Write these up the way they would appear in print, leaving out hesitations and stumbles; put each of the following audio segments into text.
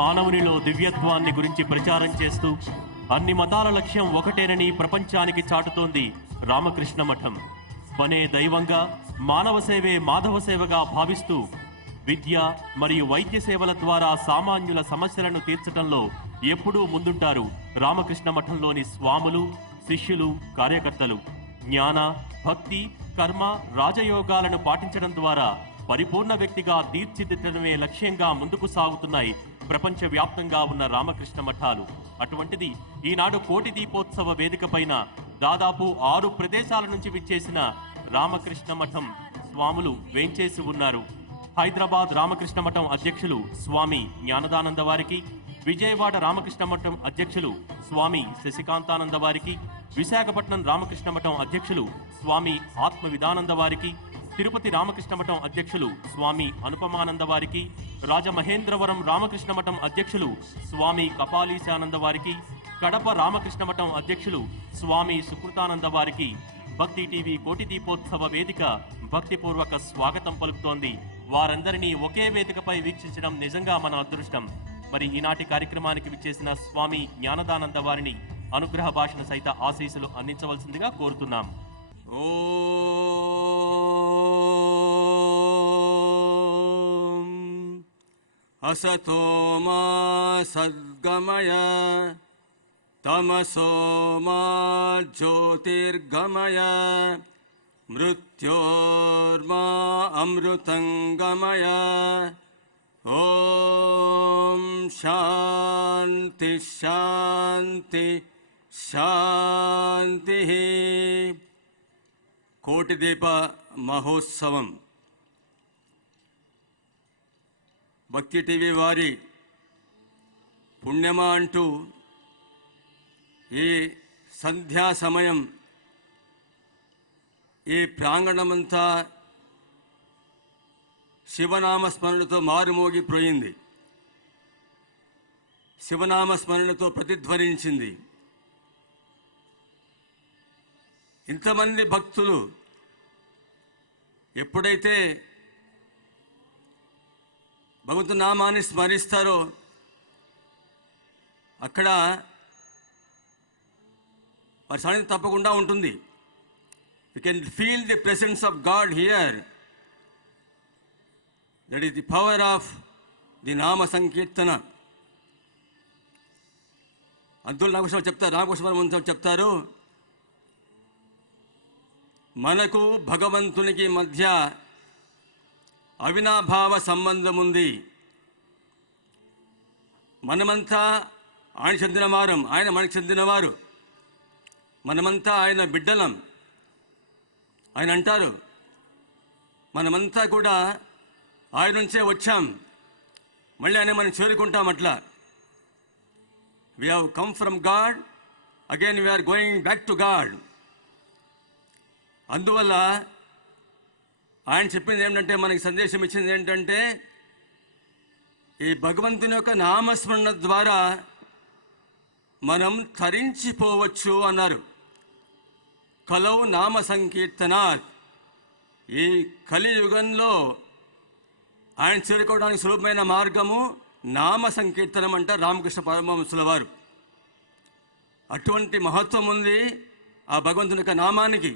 మానవునిలో దివ్యత్వాన్ని గురించి ప్రచారం చేస్తూ అన్ని మతాల లక్ష్యం ఒకటేనని ప్రపంచానికి చాటుతోంది రామకృష్ణ మఠం. పనే దైవంగా, మానవ సేవే మాధవ సేవగా భావిస్తూ విద్య మరియు వైద్య సేవల ద్వారా సామాన్యుల సమస్యలను తీర్చడంలో ఎప్పుడూ ముందుంటారు రామకృష్ణ మఠంలోని స్వాములు, శిష్యులు, కార్యకర్తలు. జ్ఞాన, భక్తి, కర్మ, రాజయోగాలను పాటించడం ద్వారా పరిపూర్ణ వ్యక్తిగా తీర్చిదిద్దడమే లక్ష్యంగా ముందుకు సాగుతున్నాయి ప్రపంచవ్యాప్తంగా ఉన్న రామకృష్ణ మఠాలు. అటువంటిది ఈనాడు కోటి దీపోత్సవ వేదిక పైన దాదాపు 6 ప్రదేశాల నుంచి విచ్చేసిన రామకృష్ణ మఠం స్వాములు వేంచేసి ఉన్నారు. హైదరాబాద్ రామకృష్ణ మఠం అధ్యక్షులు స్వామి జ్ఞానదానంద వారికి, విజయవాడ రామకృష్ణ మఠం అధ్యక్షులు స్వామి శశికాంతానంద వారికి, విశాఖపట్నం రామకృష్ణ మఠం అధ్యక్షులు స్వామి ఆత్మ విధానంద వారికి, తిరుపతి రామకృష్ణ మఠం అధ్యక్షులు స్వామి అనుపమానంద వారికి, రాజమహేంద్రవరం రామకృష్ణ మఠం అధ్యక్షులు స్వామి కపాలీశానంద వారికి, కడప రామకృష్ణ మఠం అధ్యక్షులు స్వామి సుకృతానంద వారికి భక్తి టీవీ కోటి దీపోత్సవ వేదిక భక్తిపూర్వక స్వాగతం పలుకుతోంది. వారందరినీ ఒకే వేదికపై వీక్షించడం నిజంగా మన అదృష్టం. మరి ఈనాటి కార్యక్రమానికి విచ్చేసిన స్వామి జ్ఞానదానంద వారిని అనుగ్రహ భాషణ సహిత ఆశీస్సులు అందించవలసిందిగా కోరుతున్నాం. असतो मा सद्गमय तमसो मा ज्योतिर्गमय मृत्योर्मा अमृतंगमय ओम शांति शांति शांति। కోటి దీప మహోత్సవం భక్తి టీవీ వారి పుణ్యమా అంటూ ఈ సంధ్యా సమయం ఈ ప్రాంగణమంతా శివనామ స్మరణతో మారుమోగిపోయింది, శివనామ స్మరణతో ప్రతిధ్వనించింది. ఇంతమంది భక్తులు ఎప్పుడైతే భగవంతుని నామాన్ని స్మరిస్తారో అక్కడ వారి సన్నిధి తప్పకుండా ఉంటుంది. You can feel the presence of God here. That is the power of the నామ సంకీర్తన. అబ్దుల్ రామకృష్ణ చెప్తారు, రామకృష్ణ చెప్తారు, మనకు భగవంతునికి మధ్య అవినాభావ సంబంధం ఉంది. మనమంతా ఆయన చెందినవారం, ఆయన మనకు చెందినవారు, మనమంతా ఆయన బిడ్డలం. ఆయన అంటారు మనమంతా కూడా ఆయన నుంచే వచ్చాం, మళ్ళీ ఆయన మనం చేరుకుంటాం. అట్లా we have come from God, again we are going back to God. అందువల్ల ఆయన చెప్పింది ఏంటంటే, మనకి సందేశం ఇచ్చింది ఏంటంటే, ఈ భగవంతుని యొక్క నామస్మరణ ద్వారా మనం తరించిపోవచ్చు అన్నారు. కలౌ నామ సంకీర్తనాత్. ఈ కలియుగంలో ఆయన చేరుకోవడానికి సులభమైన మార్గము నామ సంకీర్తనం అంటారు రామకృష్ణ పరమహంసుల వారు. అటువంటి మహత్వం ఉంది ఆ భగవంతుని యొక్క నామానికి.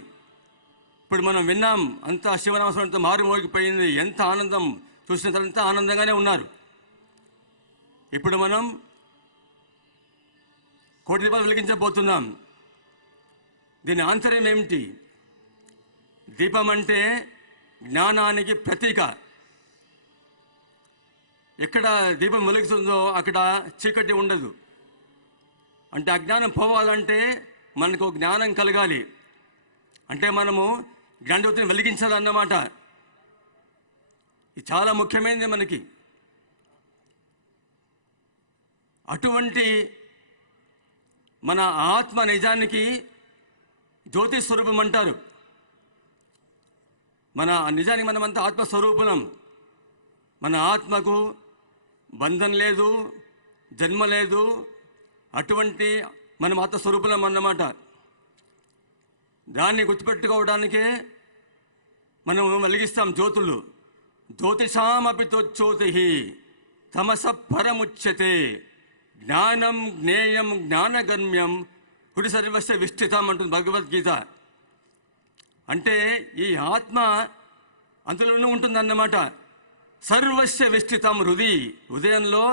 ఇప్పుడు మనం విన్నాం, అంతా శివనామస్మరణతో మారుమోగిపోయింది. ఎంత ఆనందం, చూసిన తర్వాత ఆనందంగానే ఉన్నారు. ఇప్పుడు మనం కోటి దీపాలు వెలిగించబోతున్నాం. దీని ఆంతర్యం ఏమిటి? దీపం అంటే జ్ఞానానికి ప్రతీక. ఎక్కడ దీపం వెలుగుతుందో అక్కడ చీకటి ఉండదు. అంటే అజ్ఞానం పోవాలంటే మనకు జ్ఞానం కలగాలి. అంటే మనము జ్ఞానజ్యోతిని వెలిగించాలన్నమాట. ఇది చాలా ముఖ్యమైనది మనకి. అటువంటి మన ఆత్మ నిజానికి జ్యోతి స్వరూపం అంటారు. మన నిజానికి మనమంతా ఆత్మస్వరూపులం. మన ఆత్మకు బంధం లేదు, జన్మ లేదు. అటువంటి మనం ఆత్మస్వరూపులం అన్నమాట. దాన్ని గుర్తుపెట్టుకోవడానికే మనం వెలిగిస్తాం జ్యోతులు. జ్యోతిషామపి తోజ్యోతి. తమస పరముచ్యతే జ్ఞానం జ్ఞేయం జ్ఞానగమ్యం హృది సర్వస్య విష్ఠితం అంటుంది భగవద్గీత. అంటే ఈ ఆత్మ అందులోనే ఉంటుందన్నమాట. సర్వస్య విష్ఠితం హృదయంలో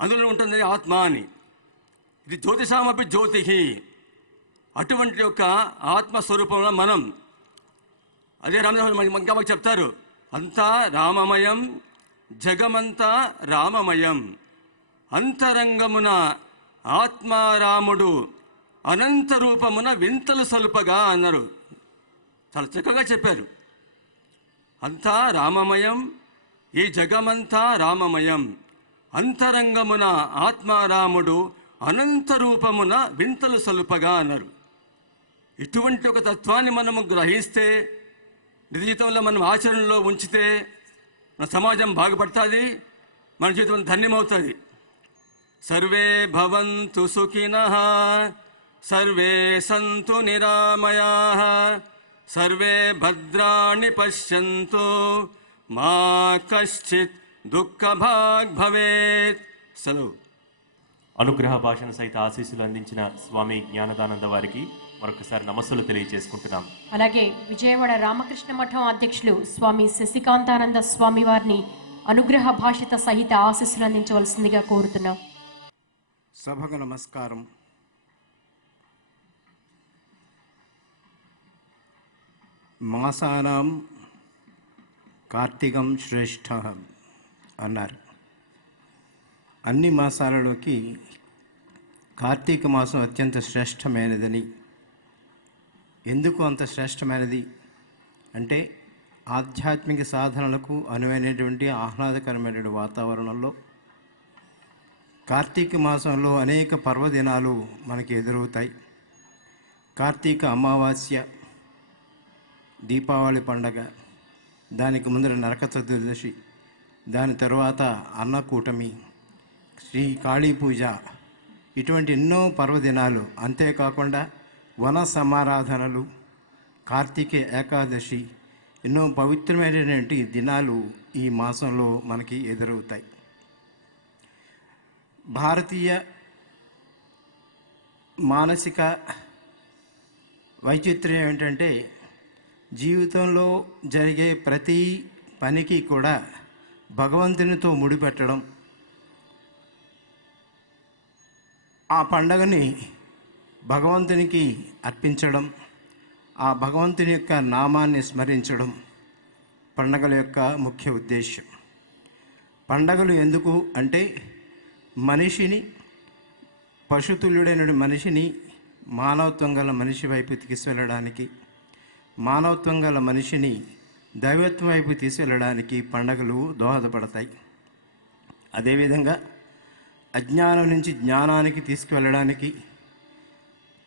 అందులో ఉంటుంది ఆత్మ అని. ఇది జ్యోతిషామపి జ్యోతి. అటువంటి యొక్క ఆత్మస్వరూపంలో మనం, అదే రామదాసు ఇంకా మాకు చెప్తారు, అంతా రామమయం జగమంతా రామమయం అంతరంగమున ఆత్మారాముడు అనంత రూపమున వింతలు సలుపగా అన్నారు. చాలా చక్కగా చెప్పారు. అంతా రామమయం, ఈ జగమంతా రామమయం, అంతరంగమున ఆత్మారాముడు అనంత రూపమున వింతలు సలుపగా అన్నారు. ఇటువంటి ఒక తత్వాన్ని మనము గ్రహిస్తే, నిజ జీవితంలో మనం ఆచరణలో ఉంచితే మన సమాజం బాగుపడుతుంది, మన జీవితం ధన్యమవుతుంది. సర్వే భవంతు సుఖినః, సర్వే సంతు నిరామయాః, సర్వే భద్రాణి పశ్యంతు, మా కశ్చిత్ దుఃఖభాగ్ భవేత్. సెలవు. అనుగ్రహ భాషణ సహిత ఆశీస్సులు అందించిన స్వామి జ్ఞానదానంద వారికి మరొకసారి నమస్సులు తెలియజేసుకుంటున్నాం. అలాగే విజయవాడ రామకృష్ణ మఠం అధ్యక్షులు స్వామి శశికాంతానంద స్వామి వారిని అనుగ్రహ భాషిత సహిత ఆశీస్సులు అందించవలసిందిగా కోరుతున్నాం. సభకు నమస్కారం. మాసానాం కార్తీకం శ్రేష్ఠ అన్నారు. అన్ని మాసాలలోకి కార్తీక మాసం అత్యంత శ్రేష్టమైనదని. ఎందుకు అంత శ్రేష్టమైనది అంటే, ఆధ్యాత్మిక సాధనలకు అనువైనటువంటి ఆహ్లాదకరమైన వాతావరణంలో కార్తీక మాసంలో అనేక పర్వదినాలు మనకి ఎదురవుతాయి. కార్తీక అమావాస్య, దీపావళి పండగ, దానికి ముందర నరక చతుర్దశి, దాని తర్వాత అన్నకూటమి, శ్రీ కాళీ పూజ, ఇటువంటి ఎన్నో పర్వదినాలు. అంతేకాకుండా వన సమారాధనలు, కార్తీక ఏకాదశి, ఎన్నో పవిత్రమైనటువంటి దినాలు ఈ మాసంలో మనకి ఎదురవుతాయి. భారతీయ మానసిక వైచిత్ర్యం ఏమిటంటే, జీవితంలో జరిగే ప్రతి పనికి కూడా భగవంతునితో ముడిపెట్టడం, ఆ పండగని భగవంతునికి అర్పించడం, ఆ భగవంతుని యొక్క నామాన్ని స్మరించడం పండగల యొక్క ముఖ్య ఉద్దేశం. పండగలు ఎందుకు అంటే, మనిషిని, పశుతుల్యుడైన మనిషిని మానవత్వం గల మనిషి వైపు తీసుకెళ్ళడానికి, మానవత్వం గల మనిషిని దైవత్వం వైపు తీసుకెళ్ళడానికి పండగలు దోహదపడతాయి. అదేవిధంగా అజ్ఞానం నుంచి జ్ఞానానికి తీసుకువెళ్ళడానికి,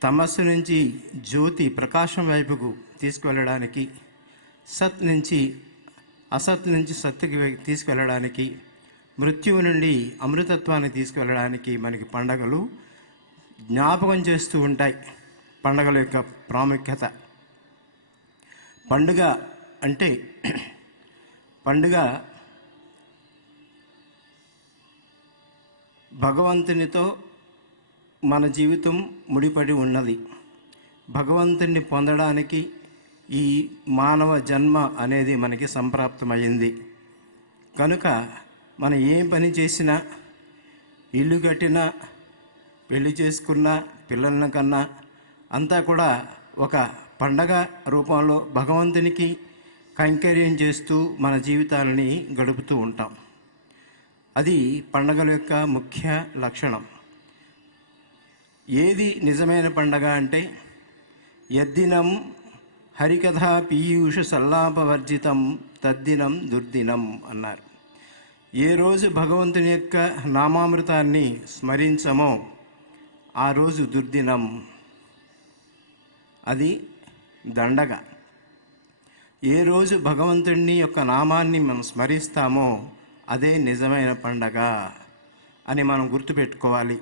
తమస్సు నుంచి జ్యోతి ప్రకాశం వైపుకు తీసుకువెళ్ళడానికి, సత్ నుంచి అసత్ నుంచి సత్తుకి తీసుకువెళ్ళడానికి, మృత్యువు నుండి అమృతత్వాన్ని తీసుకువెళ్ళడానికి మనకి పండగలు జ్ఞాపకం చేస్తూ ఉంటాయి. పండగల యొక్క ప్రాముఖ్యత. పండుగ అంటే, పండుగ భగవంతునితో మన జీవితం ముడిపడి ఉన్నది. భగవంతుని పొందడానికి ఈ మానవ జన్మ అనేది మనకి సంప్రాప్తమైంది. కనుక మనం ఏం పని చేసినా, ఇల్లు కట్టినా, పెళ్లి చేసుకున్నా, పిల్లలను కన్నా, అంతా కూడా ఒక పండగ రూపంలో భగవంతునికి కైంకర్యం చేస్తూ మన జీవితాలని గడుపుతూ ఉంటాం. అది పండగల యొక్క ముఖ్య లక్షణం. ఏది నిజమైన పండగ అంటే, యద్దినం హరికథా పీయూష సల్లాపవర్జితం తద్దినం దుర్దినం అన్నారు. ఏ రోజు భగవంతుని యొక్క నామామృతాన్ని స్మరించమో ఆ రోజు దుర్దినం, అది దండగ. ఏ రోజు భగవంతుని యొక్క నామాన్ని మనం స్మరిస్తామో అదే నిజమైన పండగ అని మనం గుర్తుపెట్టుకోవాలి.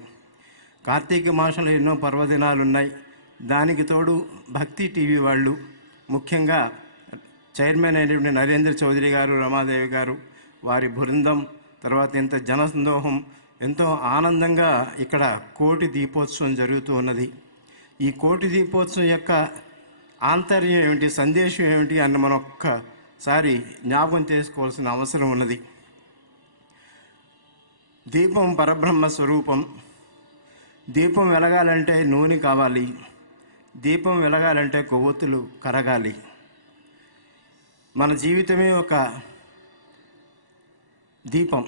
కార్తీక మాసంలో ఎన్నో పర్వదినాలు ఉన్నాయి. దానికి తోడు భక్తి టీవీ వాళ్ళు, ముఖ్యంగా చైర్మన్ అయినటువంటి నరేంద్ర చౌదరి గారు, రమాదేవి గారు, వారి బృందం, తర్వాత ఇంత జనసందోహం, ఎంతో ఆనందంగా ఇక్కడ కోటి దీపోత్సవం జరుగుతూ ఉన్నది. ఈ కోటి దీపోత్సవం యొక్క ఆంతర్యం ఏమిటి, సందేశం ఏమిటి అని మనం ఒక్కసారి జ్ఞాపకం చేసుకోవాల్సిన అవసరం ఉన్నది. దీపం పరబ్రహ్మ స్వరూపం. దీపం వెలగాలంటే నూనె కావాలి, దీపం వెలగాలంటే కొవ్వొత్తులు కరగాలి. మన జీవితమే ఒక దీపం.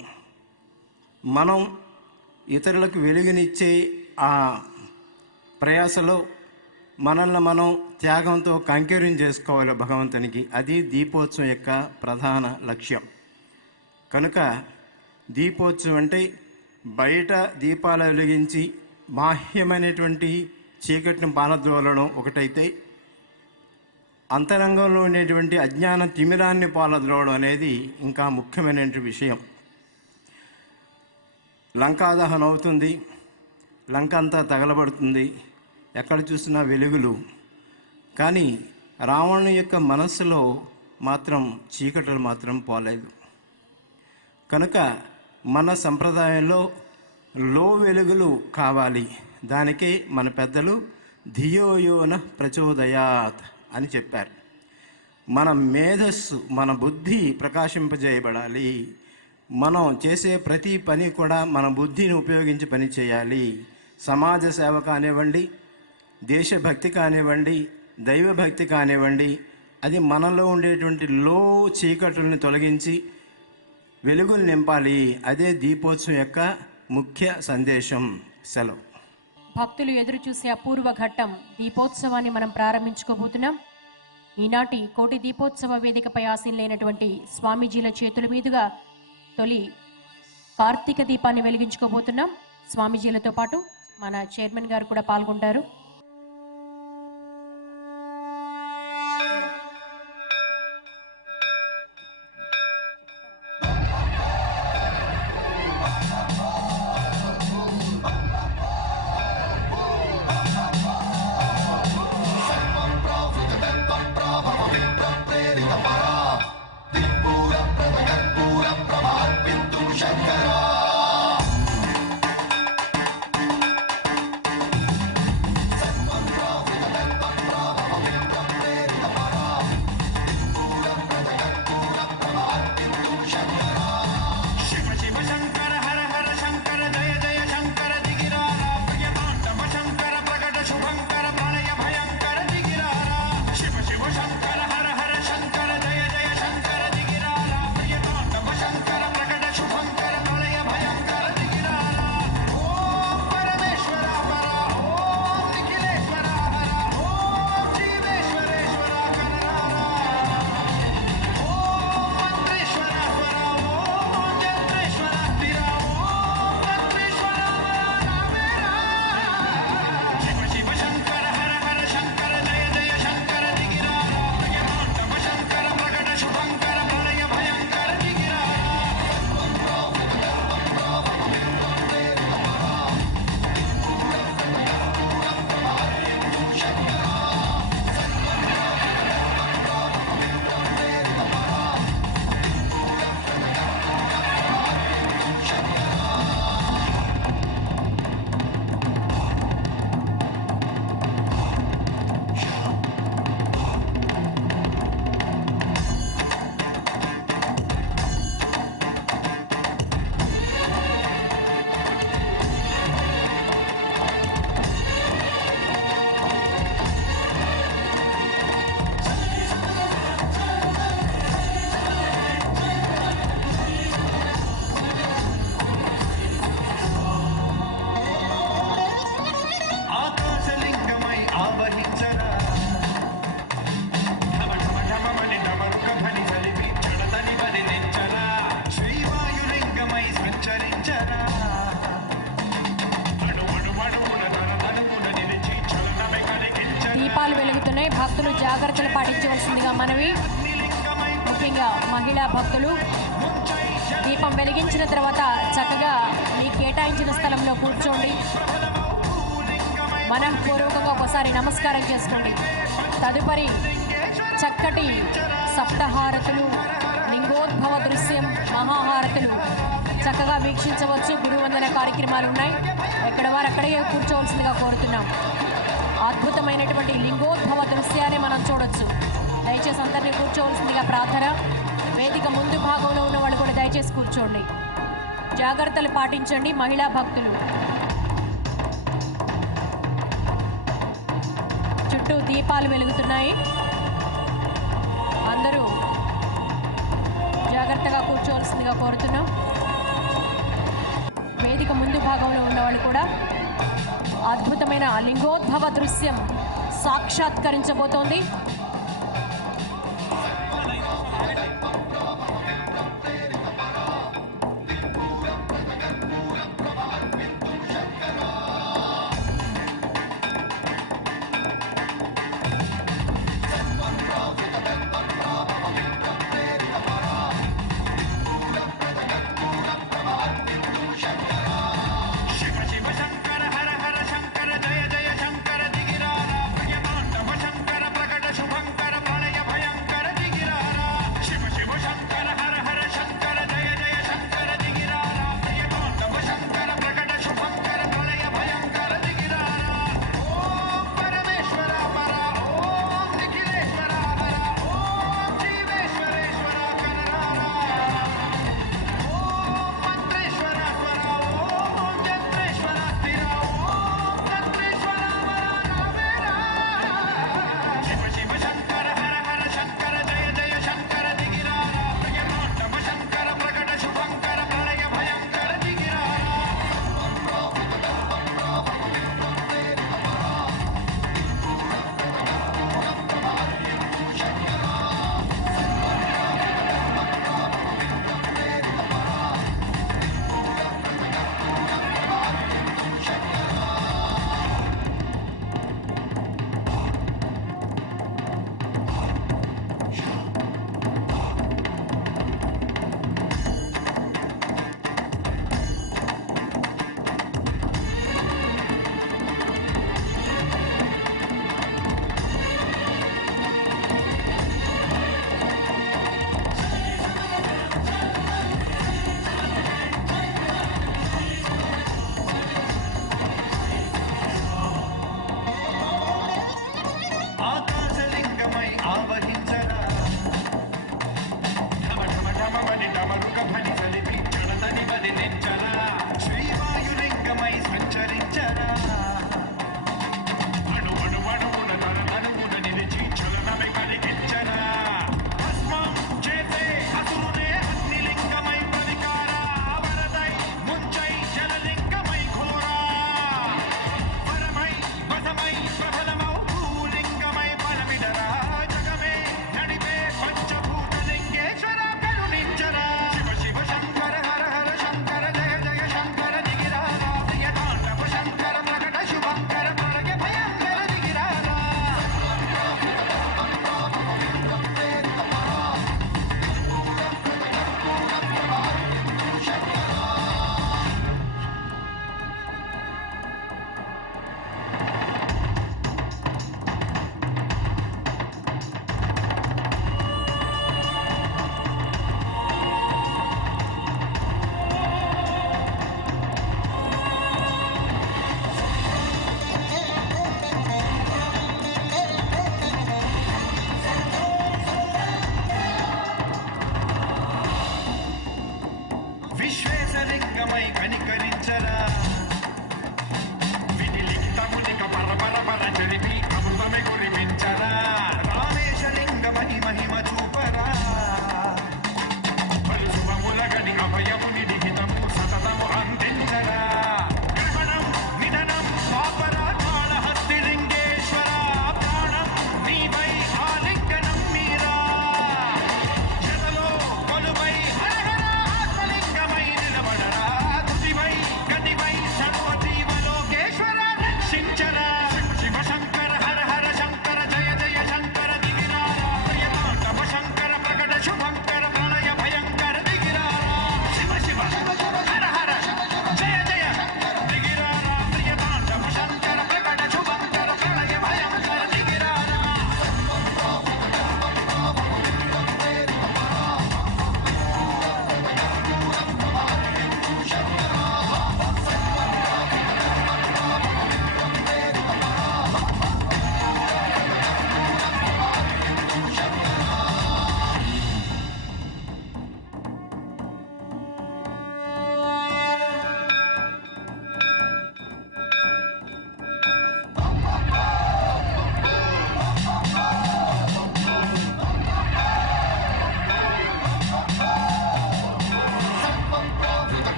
మనం ఇతరులకు వెలుగునిచ్చే ఆ ప్రయాసలో మనల్ని మనం త్యాగంతో కంకర్యం చేసుకోవాలి భగవంతునికి. అది దీపోత్సవం యొక్క ప్రధాన లక్ష్యం. కనుక దీపోత్సవం అంటే బయట దీపాలు వెలిగించి బాహ్యమైనటువంటి చీకటిని పాలద్రోలడం ఒకటైతే, అంతరంగంలో ఉండేటువంటి అజ్ఞాన తిమిరాన్ని పాలద్రోవడం అనేది ఇంకా ముఖ్యమైనటువంటి విషయం. లంకాదహనం అవుతుంది, లంక అంతా తగలబడుతుంది, ఎక్కడ చూసినా వెలుగులు. కానీ రావణుని యొక్క మనస్సులో మాత్రం చీకటులు మాత్రం పోలేదు. కనుక మన సంప్రదాయంలో వెలుగులు కావాలి. దానికే మన పెద్దలు ధియోయోన ప్రచోదయాత్ అని చెప్పారు. మన మేధస్సు, మన బుద్ధి ప్రకాశింపజేయబడాలి. మనం చేసే ప్రతి పని కూడా మన బుద్ధిని ఉపయోగించి పని చేయాలి. సమాజ సేవ కానివ్వండి, దేశభక్తి కానివ్వండి, దైవభక్తి కానివ్వండి, అది మనలో ఉండేటువంటి చీకటుల్ని తొలగించి వెలుగులు నింపాలి. అదే దీపోత్సవం యొక్క ముఖ్య సందేశం. సెలవు. భక్తులు ఎదురు చూసే అపూర్వ ఘట్టం దీపోత్సవాన్ని మనం ప్రారంభించుకోబోతున్నాం. ఈనాటి కోటి దీపోత్సవ వేదికపై ఆసీనులైనటువంటి స్వామీజీల చేతుల మీదుగా తొలి కార్తీక దీపాన్ని వెలిగించుకోబోతున్నాం. స్వామీజీలతో పాటు మన చైర్మన్ గారు కూడా పాల్గొంటారు. దీపాలు వెలుగుతున్నాయి. భక్తులు జాగ్రత్తలు పాటించవలసిందిగా మనవి. ముఖ్యంగా మహిళా భక్తులు దీపం వెలిగించిన తర్వాత చక్కగా మీ కేటాయించిన స్థలంలో కూర్చోండి. మనఃపూర్వకంగా ఒకసారి నమస్కారం చేసుకోండి. తదుపరి చక్కటి సప్తహారతులు, లింగోద్భవ దృశ్యం, మహాహారతులు చక్కగా వీక్షించవచ్చు. గురువందన కార్యక్రమాలు ఉన్నాయి. ఎక్కడ వారు అక్కడే కూర్చోవలసిందిగా కోరుతున్నాం. అద్భుతమైనటువంటి లింగోద్భవ దృశ్యాన్ని మనం చూడొచ్చు. దయచేసి అందరినీ కూర్చోవలసిందిగా ప్రార్థన. వేదిక ముందు భాగంలో ఉన్న వాళ్ళు కూడా దయచేసి కూర్చోండి. జాగ్రత్తలు పాటించండి మహిళా భక్తులు. చుట్టూ దీపాలు వెలుగుతున్నాయి. అందరూ జాగ్రత్తగా కూర్చోవలసిందిగా కోరుతున్నాం. వేదిక ముందు భాగంలో ఉన్నవాళ్ళు కూడా అద్భుతమైన లింగోద్భవ దృశ్యం సాక్షాత్కరించబోతోంది. శంకర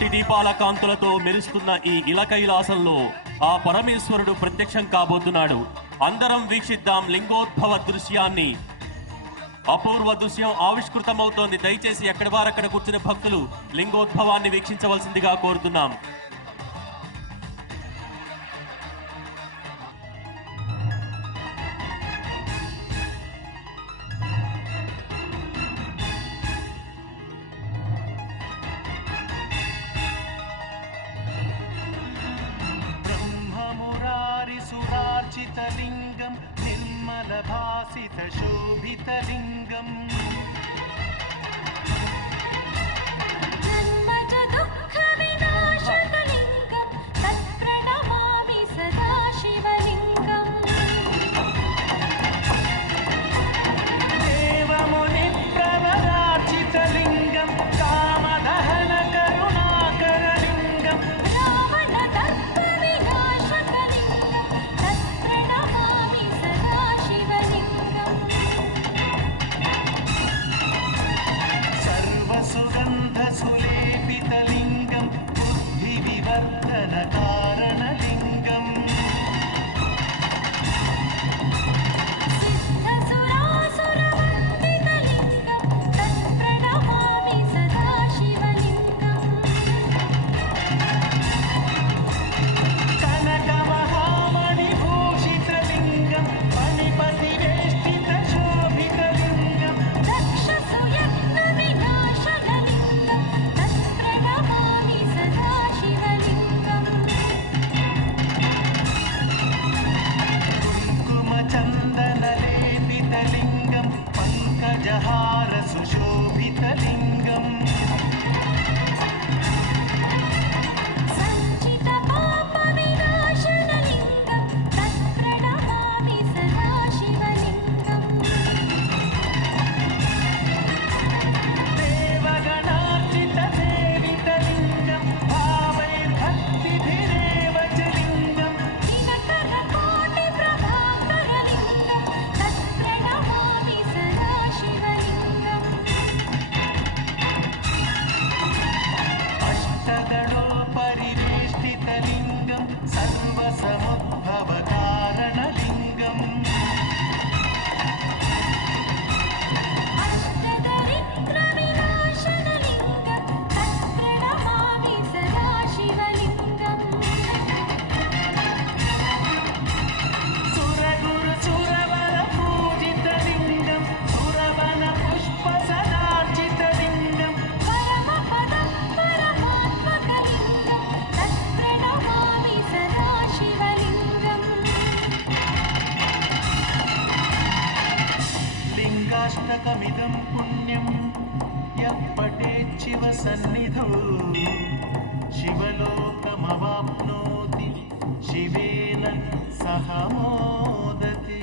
కోటి దీపాల కాంతులతో మెరుస్తున్న ఈ ఇలకైలాసంలో ఆ పరమేశ్వరుడు ప్రత్యక్షం కాబోతున్నాడు. అందరం వీక్షిద్దాం లింగోద్భవ దృశ్యాన్ని. అపూర్వ దృశ్యం ఆవిష్కృతమవుతోంది. దయచేసి ఎక్కడి వారక్కడ కూర్చుని భక్తులు లింగోద్భవాన్ని వీక్షించవలసిందిగా కోరుతున్నాం. లింగం నిర్మల భాసిత శోభిత లింగం జన్మజ దుఃఖ వినాశక లింగం తత్ప్రణమామి సదా శివలింగం దేవముని ప్రవరార్చిత లింగం కామదహన కరుణాకర లింగం రావణ దర్ప వినాశక సులేపితలింగం బుద్ధి వివర్ధన కారణలింగం సిద్ధసురాసురవందితలింగం తత్ప్రణమామి సదా శివలింగం కనకమహామణి భూషితలింగం మణిపతి వేష్టిత శోభితలింగం దక్షసుయత్న వినాశనలింగం తత్ప్రణమామి సదా శివలింగం కుంకుమ చందన లేపితలింగం పంకజహార సుశోభితలింగం సంచిత పాప వినాశనలింగం తత్ప్రణమామి సదా శివలింగం దేవగణార్చిత సేవితలింగం భావైర్భక్తిభిరేవ చ లింగం దినకర కోటి ప్రభాకరలింగం తత్ప్రణమామి సదా శివలింగం అష్టదళోపరివేష్టితలింగం సర్వసముద్భవ కారణలింగం అష్టదరిద్ర వినాశనలింగం తత్ప్రణమామి సదా శివలింగం సురగురు సురవర పూజితలింగం సురవన పుష్ప సదార్చితలింగం పరమపదం పరమాత్మకలింగం తత్ప్రణమామి సదా శివలింగం లింగాష్టకమిదం పుణ్యం యప్పటేచ్చివ సన్నిధౌ శివలోకమవాప్నోతి శివేన సహ మోదతి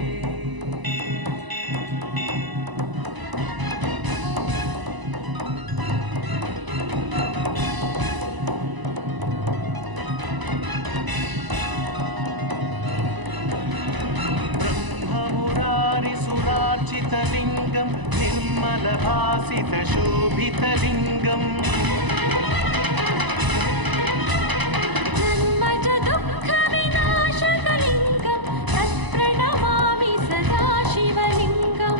బ్రహ్మమురారి సురార్చితలింగం నిర్మల భాసిత శోభితలింగం జన్మజ దుఃఖ వినాశకలింగం తత్ప్రణమామి సదా శివలింగం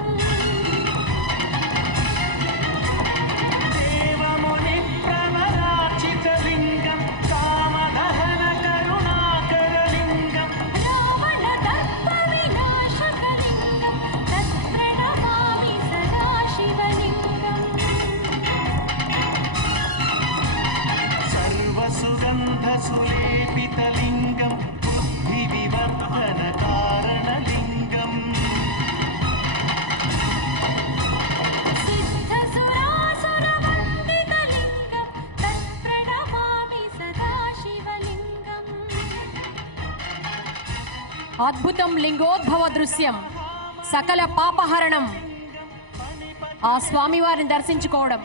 దేవముని ప్రవరార్చితలింగం కామదహన కరుణాకరలింగం రావణ దర్ప వినాశకలింగం తత్ప్రణమామి సదా శివలింగం సర్వసుగంధ సులేపితలింగం బుద్ధి వివర్ధన కారణలింగం సిద్ధసురాసురవందితలింగం తత్ప్రణమామి సదా శివలింగం అద్భుతం లింగోద్భవ దృశ్యం, సకల పాపహరణం. ఆ స్వామివారిని దర్శించుకోవడం